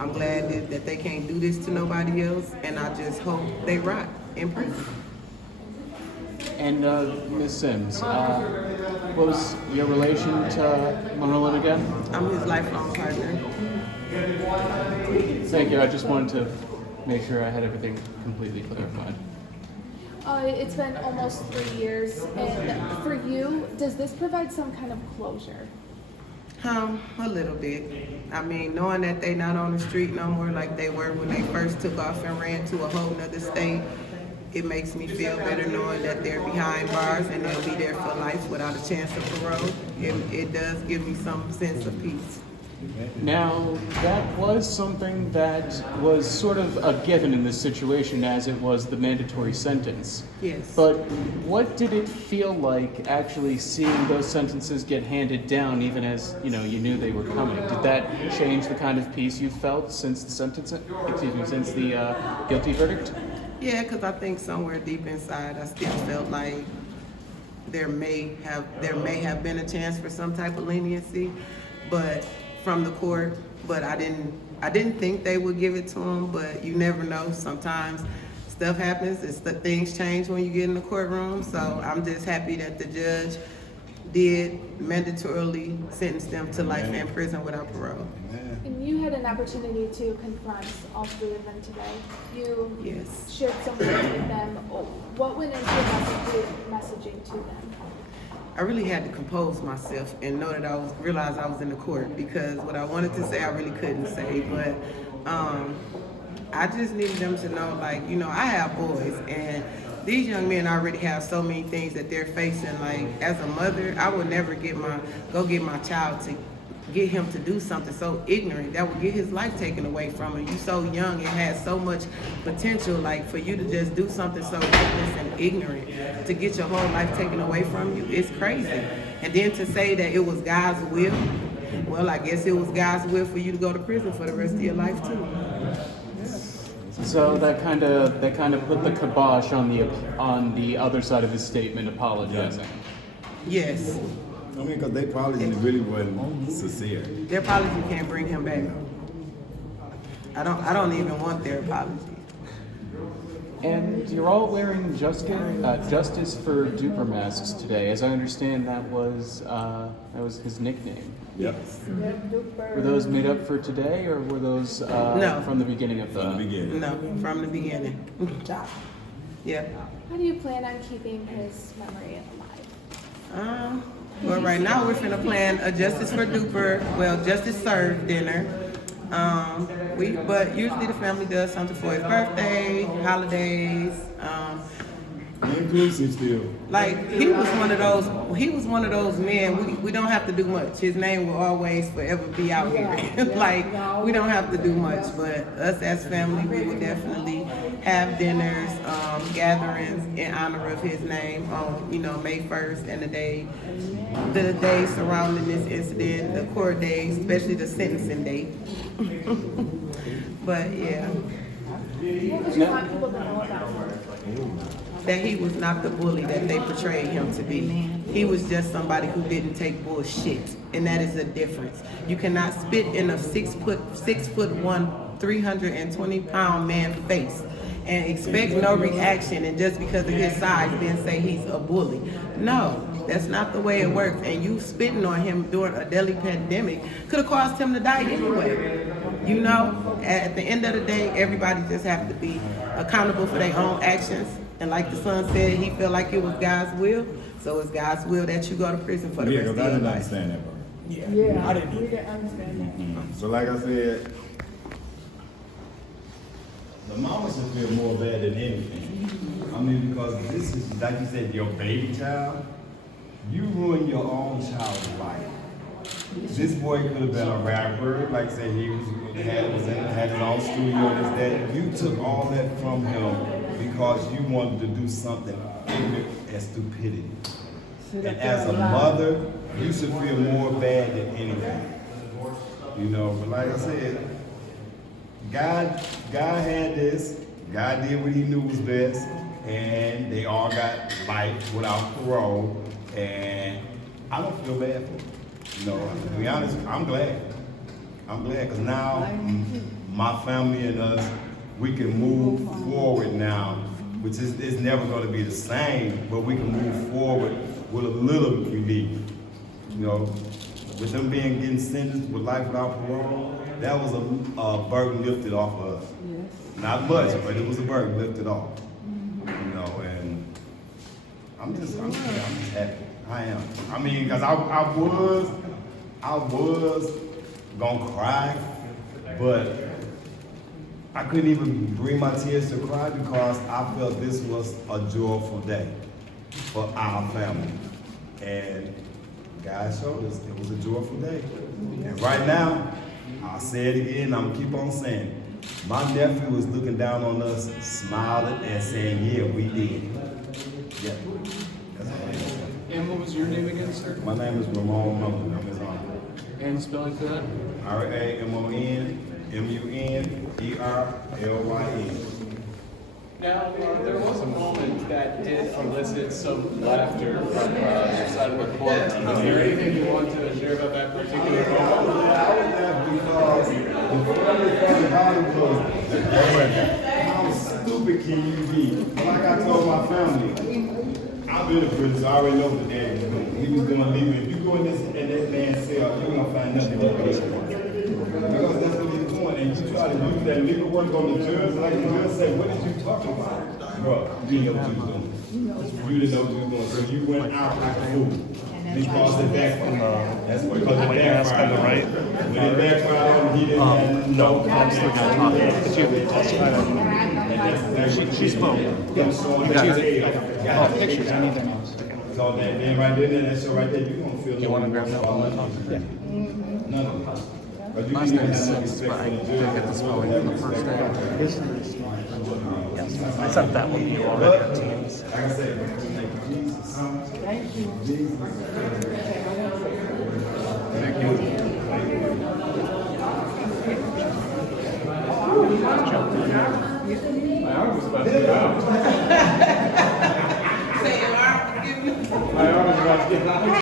I'm glad that they can't do this to nobody else, and I just hope they rot in prison. And Ms. Sims, what was your relation to Munerlyn again? I'm his lifelong partner. Thank you. I just wanted to make sure I had everything completely clarified. It's been almost 3 years, and for you, does this provide some kind of closure? A little bit. I mean, knowing that they not on the street no more like they were when they first took off and ran to a whole nother state, it makes me feel better knowing that they're behind bars and they'll be there for life without a chance of parole. It does give me some sense of peace. Now, that was something that was sort of a given in this situation, as it was the mandatory sentence. Yes. But what did it feel like actually seeing those sentences get handed down, even as you knew they were coming? Did that change the kind of peace you felt since the since the guilty verdict? Yeah, because I think somewhere deep inside, I still felt like there may have been a chance for some type of leniency, but from the court. But I didn't think they would give it to him. But you never know. Sometimes stuff happens. Things change when you get in the courtroom. So I'm just happy that the judge did mandatorily sentence them to life in prison without parole. And you had an opportunity to confront all three of them today. You Yes. shared some words with them. What went into your messaging to them? I really had to compose myself and know that realize I was in the court, because what I wanted to say I really couldn't say. But I just needed them to know, like, I have boys, and these young men already have so many things that they're facing. Like, as a mother, I would never go get my child to get him to do something so ignorant that would get his life taken away from him. You so young and has so much potential, like, for you to just do something so reckless and ignorant to get your whole life taken away from you, it's crazy. And then to say that it was God's will, well, I guess it was God's will for you to go to prison for the rest of your life too. So that kind of put the kibosh on the other side of his statement, apologizing. Yes. I mean, because they probably really wasn't sincere. Their apology can't bring him back. I don't even want their apology. And you're all wearing Justice for Duper masks today. As I understand, that was his nickname. Yep. Were those made up for today, or were those No. from the beginning of From the beginning. No, from the beginning. Yeah. How do you plan on keeping his memory alive? Well, right now we're finna plan a Justice for Duper, Justice Served dinner. But usually the family does something for his birthday, holidays. Inclusive still. Like, he was one of those men, we don't have to do much. His name will always forever be out here. Like, we don't have to do much, but us as family, we will definitely have dinners, gatherings in honor of his name on, May 1st and the day surrounding this incident, the court days, especially the sentencing date. But yeah. What would you want people to know about him? That he was not the bully that they portrayed him to be. He was just somebody who didn't take bullshit, and that is the difference. You cannot spit in a 6'1", 320-pound man face and expect no reaction, and just because of his size then say he's a bully. No, that's not the way it works. And you spitting on him during a deadly pandemic could have caused him to die anyway. At the end of the day, everybody just have to be accountable for their own actions. And like the son said, he felt like it was God's will. So it's God's will that you go to prison for the rest of your life. I didn't understand that part. Yeah, I didn't understand that. So like I said, the mama should feel more bad than anything. I mean, because this is, like you said, your baby child. You ruined your own child's life. This boy could have been a rapper, like I said, had his own studio and that. You took all that from him because you wanted to do something ignorant and stupidity. And as a mother, you should feel more bad than anything. But like I said, God had this. God did what he knew was best, and they all got life without parole. And I don't feel bad for them. To be honest, I'm glad. I'm glad because now my family and us, we can move forward now, which is never going to be the same, but we can move forward with a little relief. You know, with them getting sentenced with life without parole, that was a burden lifted off of us. Not much, but it was a burden lifted off. You know, and I'm just happy. I am. I mean, because I was gonna cry, but I couldn't even bring my tears to cry because I felt this was a joyful day for our family. And God showed us it was a joyful day. And right now, I'll say it again, I'm gonna keep on saying it. My nephew was looking down on us, smiling and saying, yeah, we did. Yeah. That's all I can say. And what was your name again, sir? My name is Ramonyea. I'm his uncle. And the spelling for that? RAMONMUNERLYN. Now, there was a moment that did elicit some laughter from your side of the court. Is there anything you want to share about that particular moment? I was laughing because the funny part about it was, how stupid can you be? Like I told my family, I've been to prison, so I already know what Daddy was doing. He was going to leave me. If you go in that man's cell, you're going to find nothing but this. Because that's what he's doing. And you try to use that legal work on the judge, like the judge said, what did you talk about? Bro, you didn't know what you was doing. You didn't know what you was doing. So you went out like a fool. Because it backfired. That's because it backfired. Right? When it backfired on him, he didn't have No, I'm still going to talk. But you testified on She spoke. Pictures, anything else? So then right there, that show right there, you're going to feel You want to grab that one? Yeah. none of it. But you Last can name even is have Six, respect but I for the did get the judge. spelling on the first day. Yes, I sent that one to you already on Teams. Like I said, thank you, Jesus. Thank you. Thank you. My arm was about to get out. Say, "All right, give me." My arm was about to get out.